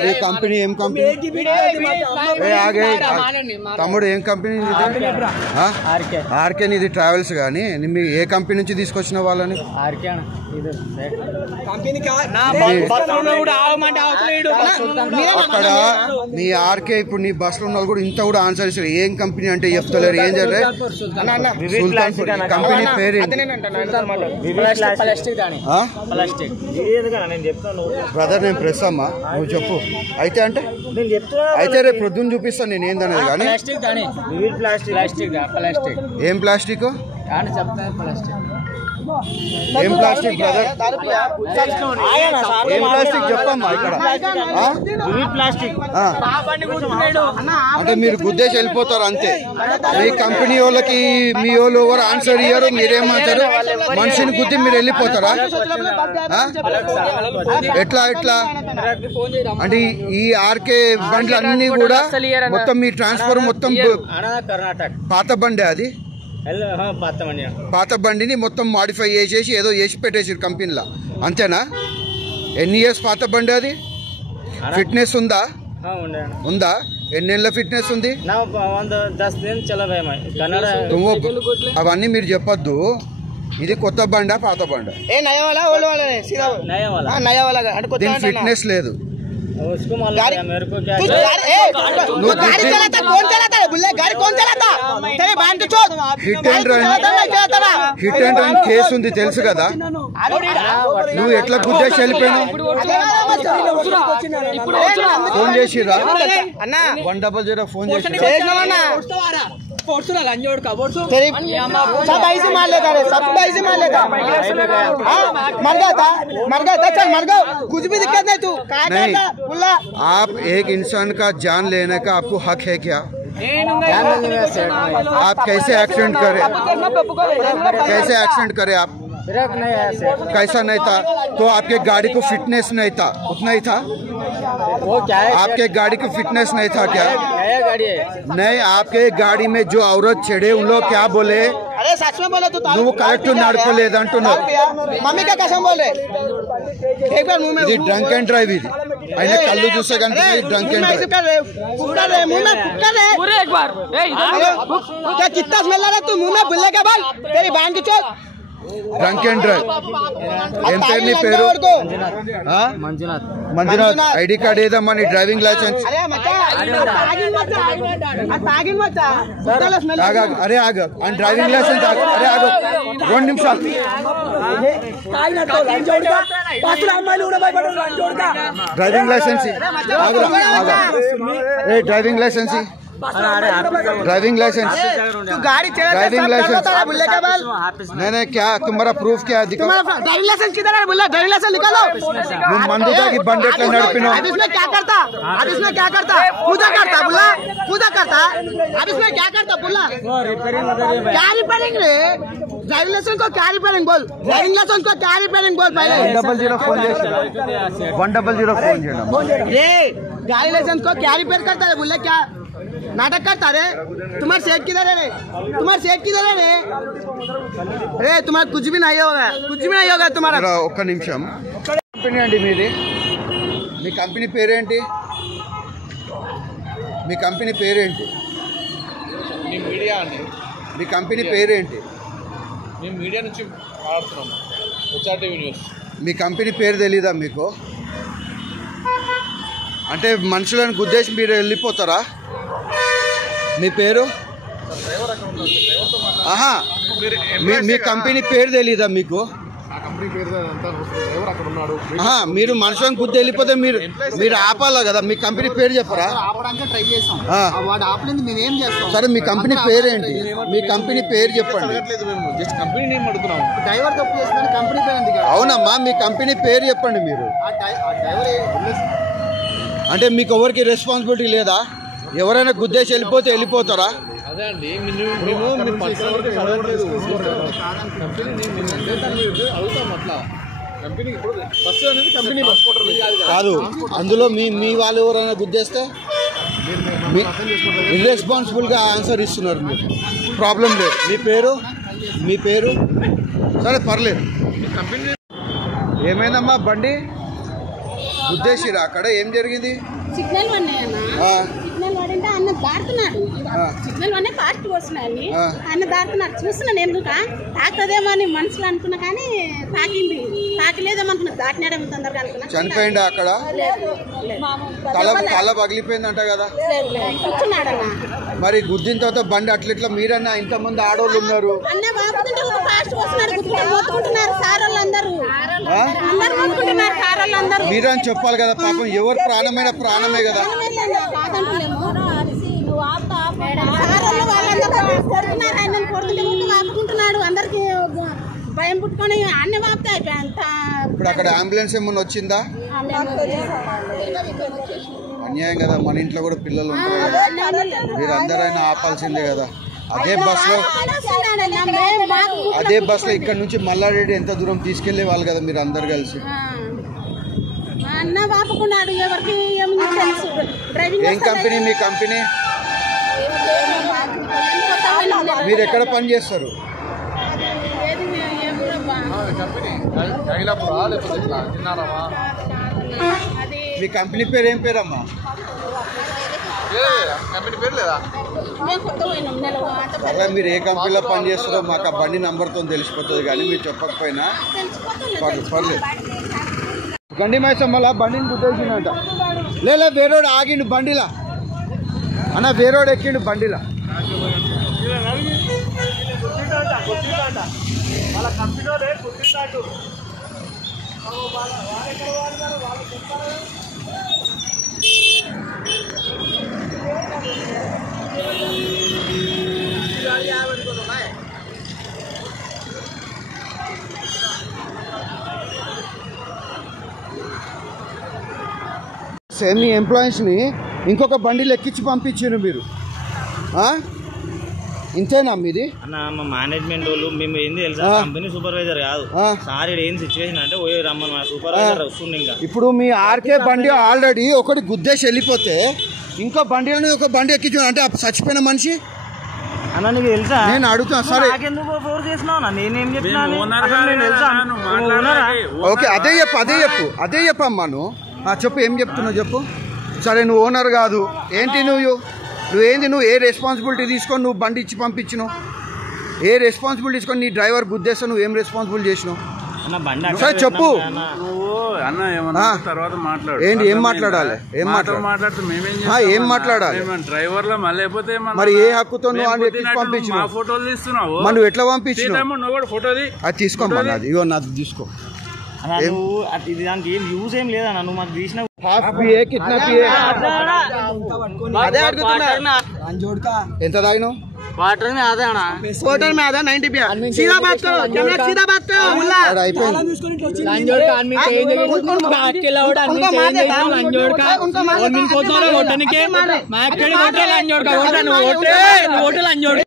ये company M company తమ్ముడు ఏం కంపెనీ ఆర్కే నీది ట్రావెల్స్ కానీ ఏ కంపెనీ నుంచి తీసుకొచ్చిన వాళ్ళని అక్కడ నీ ఆర్కే ఇప్పుడు నీ బస్ లో ఉన్న కూడా ఇంత కూడా ఆన్సర్ ఇస్తారు ఏం కంపెనీ అంటే చెప్తలేరు ఏం జరిగే కంపెనీ పేరు బ్రదర్ నేను ప్రెస్ అమ్మా నువ్వు చెప్పు అయితే అంటే అయితే రేపు ప్రొద్దున చూపిస్తాను నేను ఏందనేది కానీ ఏం ప్లాస్టిక్ ఏం ప్లాస్టిక్ బ్రదర్ ఏం ప్లాస్టిక్ చెప్పమ్మా ఇక్కడ అంటే మీరు గుద్దేసి వెళ్ళిపోతారు అంతే మీ కంపెనీ వాళ్ళకి మీ వాళ్ళు ఎవరు ఆన్సర్ ఇయ్యారు మీరేమంటారు మనిషిని గుద్ది మీరు వెళ్ళిపోతారా ఎట్లా ఎట్లా అంటే ఈ ఆర్కే బండ్లు అన్ని కూడా మొత్తం మీ ట్రాన్స్ఫర్ మొత్తం పాత బండి అది పాత బండిని మొత్తం మాడిఫై చేసేసి ఏదో చేసి పెట్టేసారు కంపెనీలో అంతేనా ఎన్ని ఇయర్స్ పాత బండి అది ఫిట్నెస్ ఉందా ఉందా ఎన్నేళ్ళ ఫిట్నెస్ ఉంది అవన్నీ మీరు చెప్పొద్దు ఇది కొత్త బండా పాత బండా దీని ఫిట్నెస్ లేదు गाड़ी मेरे को क्या गाड़ी चलाता कौन चलाता है बुल्ले गाड़ी कौन चलाता तेरे बहन के चोट హిట్ అండ్ రన్ కేసు ఉంది తెలుసు కదా నువ్వు ఎట్లా గుద్దేసి వెళ్ళిపోయినావు ఫోన్ చేసిరా 100 ఫోన్ చేసి सब ऐसे मार लेता है सब ऐसे मार लेता मर गया था चल मर गया कुछ भी दिक्कत नहीं तू आप एक इंसान का जान लेने का आपको हक है क्या आप कैसे एक्सीडेंट करे आप कैसा नहीं था तो आपके गाड़ी को फिटनेस नहीं था उतना ही था वो क्या है आपके गाड़ी को फिटनेस नहीं था क्या नया गाड़ी है नहीं आपके गाड़ी में जो औरत चढ़े उन लोग क्या बोले अरे सच में बोले तू నువ్వు కరెక్ట్ నడపలేదంటున్నావు మమ్మీ కా కసం बोले एक बार मुंह में ఇది డ్రంక్ అండ్ డ్రైవ్ ఇది ఆయన కళ్ళు చూస్తే కనిపిస్తుంది డ్రంక్ అండ్ డ్రైవ్ मुंह में फुक्का रे पूरे एक बार क्या कितना स्मेल आ रहा तू मुंह में बुल्ले के बाल तेरी बहन की चोट డ్రంక్ అండ్ డ్రైవ్ ఏం పేరు నీ పేరు మంజునాథ్ ఐడి కార్డ్ ఏదమ్మా నీ డ్రైవింగ్ లైసెన్స్ అరే ఆగ అండ్ డ్రైవింగ్ లైసెన్స్ అరే ఆగ 2 నిమిషాలు driving licence driving licence driving licence driving licence नहीं क्या तुम्हारा प्रूफ क्या है ड्राइविंग लाइसेंस किधर है बोला ड्राइविंग लाइसेंस निकालो मंदुदा की बंड एट्ला नडिपिनो अब इसमें क्या करता पूजा करता बोला पूजा करता अब इसमें क्या करता बोला क्या रिपेयरिंग रे ड्राइविंग लाइसेंस को क्या रिपेयरिंग बोल ड्राइविंग लाइसेंस को क्या रिपेयरिंग बोल पहले 100 फोन 100 फोन रे गाड़ी लाइसेंस को क्या रिपेयर करता है बोले क्या नाटक करता रे तुम्हारे सेठ किधर है रे तुम्हारा कुछ भी नहीं होगा तुम्हारा ఒక్క నిమిషం కంపెనీ అండి మీది మీ కంపెనీ పేరేంటి మీ కంపెనీ పేరేంటి మీ మీడియా అండి మీ కంపెనీ పేరేంటి మేము మీడియా నుంచి మాట్లాడుతున్నాం హెచ్ఆర్టీవీ న్యూస్ మీ కంపెనీ పేరు తెలీదా మీకు అంటే మనుషులను గుద్దేసి మీరు వెళ్ళిపోతారా మీ పేరు ఆహా మీ కంపెనీ పేరు తెలీదా మీకు మీరు మనుషులను గుద్ది వెళ్ళిపోతే మీరు ఆపాలా కదా మీ కంపెనీ పేరు చెప్పరా సరే మీ కంపెనీ పేరేంటి మీ కంపెనీ పేరు చెప్పండి అవునమ్మా మీ కంపెనీ పేరు చెప్పండి మీరు అంటే మీకు ఎవరికి రెస్పాన్సిబిలిటీ లేదా ఎవరైనా గుద్దేసి వెళ్ళిపోతే వెళ్ళిపోతారా అదే అండి కాదు అందులో మీ వాళ్ళు ఎవరైనా గుద్దేస్తే ఇర్రెస్పాన్సిబుల్గా ఆన్సర్ ఇస్తున్నారు మీరు ప్రాబ్లం లేదు మీ పేరు సరే పర్లేదు ఏమైందమ్మా బండి గుద్దేసిరా అక్కడ ఏం జరిగింది సిగ్నల్ పడినాయన్నా సిగ్నల్ పడింటే అన్న దాటుతున్నాడు సిగ్నల్ పడినా ఫాస్ట్ వస్తున్నాయని అన్న దాటుతున్నాడు చూస్తున్నాను ఎందుకు తాకుతుందేమో అని మనసులో అనుకున్నా కానీ తాకిలేదేమో అనుకున్నా దాటినాడేమో తొందరగా అనుకున్నా చనిపోయిందా అక్కడ తల పగిలిపోయిందంట కదా కూర్చున్నాడన్న మరి గుద్దిన తర్వాత బండి అట్లా మీరన్నా ఇంతమంది ఆడోళ్ళు ఉన్నారు అన్న బాబుతుంటే ఫాస్ట్ వస్తున్నారు మొత్తుకుంటున్నారు సార్ వాళ్ళందరూ సార్ వాళ్ళందరూ మీరని చెప్పాలి కదా పాపం ఎవరు ప్రాణమైన ప్రాణమే కదా కొడుతున్నాడు అందరికి భయం పుట్టుకొని అన్ని బాబుతా అయిపోయాయంత. ఇప్పుడు అక్కడ అంబులెన్స్ ఏమన్నా వచ్చిందా అన్యాయం కదా మన ఇంట్లో కూడా పిల్లలు ఉంటారు మీరు అందరైనా ఆపాల్సిందే కదా అదే బస్సులో ఇక్కడ నుంచి మల్లారెడ్డి ఎంత దూరం తీసుకెళ్లే వాళ్ళు కదా మీరు అందరు కలిసి అన్న బాపుకున్నాడు ఎవరికి ఏం కంపెనీ మీ కంపెనీ మీరు ఎక్కడ పని చేస్తారు మీ కంపెనీ పేరు ఏం పేరమ్మా అలా మీరు ఏ కంపెనీలో పని చేస్తారో మాకు ఆ బండి నంబర్తో తెలిసిపోతుంది కానీ మీరు చెప్పకపోయినా పర్లేదు గండి మైసమ్మల బండిని గుద్దేసిందంట లేదా వేరోడు ఆగిండు బండిలా అన్న వేరోడు ఎక్కిండు బండిలా మీ ఎంప్లాయీస్ని ఇంకొక బండిలు ఎక్కించి పంపించారు మీరు ఇంతేనా మీది అన్న మా మేనేజ్మెంట్ వాళ్ళు మేము ఏంది తెలుసా కంపెనీ సూపర్వైజర్ కాదు సార్ ఏం సిచ్యువేషన్ అంటే పోయి రమ్మని మా సూపర్వైజర్ వస్తుంది ఇంకా ఇప్పుడు మీ ఆర్కే బండి ఆల్రెడీ ఒకటి గుద్దేసి వెళ్ళిపోతే ఇంకో బండిలను ఒక బండి ఎక్కించు అంటే చచ్చిపోయిన మనిషి అన్న నీకు తెలుసా నేను అడుగుతాను సరే నాకెందుకు ఫోర్స్ చేసినావు నేనేం చెప్తున్నా ఓకే అదే చెప్పమ్మా నువ్వు చెప్పు ఏం చెప్తున్నావు చెప్పు సరే నువ్వు ఓనర్ కాదు ఏంటి నువ్వు ఏ రెస్పాన్సిబిలిటీ తీసుకొని నువ్వు బండి ఇచ్చి పంపించినావు ఏ రెస్పాన్సిబిలిటీ తీసుకొని నీ డ్రైవర్ గుద్దేస్తా నువ్వు ఏం రెస్పాన్సిబుల్ చేసినావు సరే చెప్పు ఏంటి ఏం మాట్లాడాలి ఏం మాట్లాడాలి మరి ఏ హక్కుతో నువ్వు పంపించినావు ఫోటోలు తీస్తున్నావు నువ్వు ఎట్లా పంపించినావు అది తీసుకోమన్నా అది ఇగో నాది తీసుకో దానికి ఏం యూజ్ ఏం లేదన్నా నువ్వు మాకు తీసిన ఎంత తాగినావు वाटर में आधा ना क्वार्टर में आधा 90 पिया सीधा बात करो कैमरा सीधा बात करो मुल्ला लंजोड़ का आदमी उनका अकेला ओड आदमी लंजोड़ का उनका मार उनको तो वोट नहीं के मैं अकेले वोट लंजोड़ का वोट लंजोड़